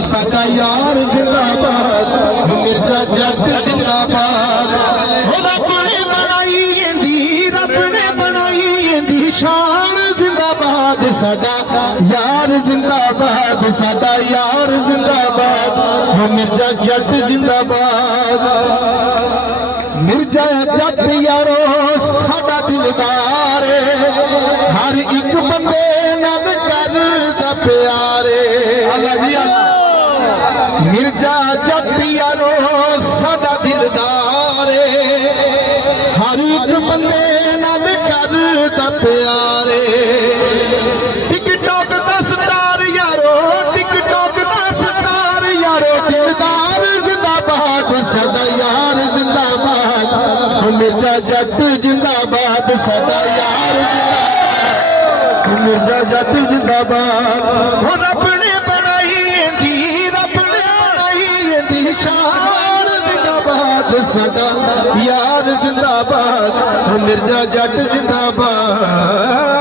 साडा यार जिंदाबाद, मिर्जा जट जिंदाबाद। रब ने बनाई इंदी, रब ने बनाई इंदी शान जिंदाबाद, साडा यार जिंदाबाद, साडा यार जिंदाबाद, मिर्जा जट जिंदाबाद। मिर्जा जट यारो साडा दिलदार, हर एक बंदे नाल करदा प्यारे। मिर्जा जट यारो साडा दिलदार, हर एक बंदे नाल करदा प्यारे। टिकटॉक दा स्टार यारो, टिकटॉक दा स्टार यारो, दिलदार जिंदाबाद, साडा यार जिंदाबाद, मिर्जा जट जिंदाबाद, साडा यार जिंदाबाद, मिर्जा जट जिंदाबाद। रब ने बनाई इंदी, रब ने बनाई इंदी शान जिंदाबाद, साडा यार जिंदाबाद, मिर्जा जट जिंदाबाद।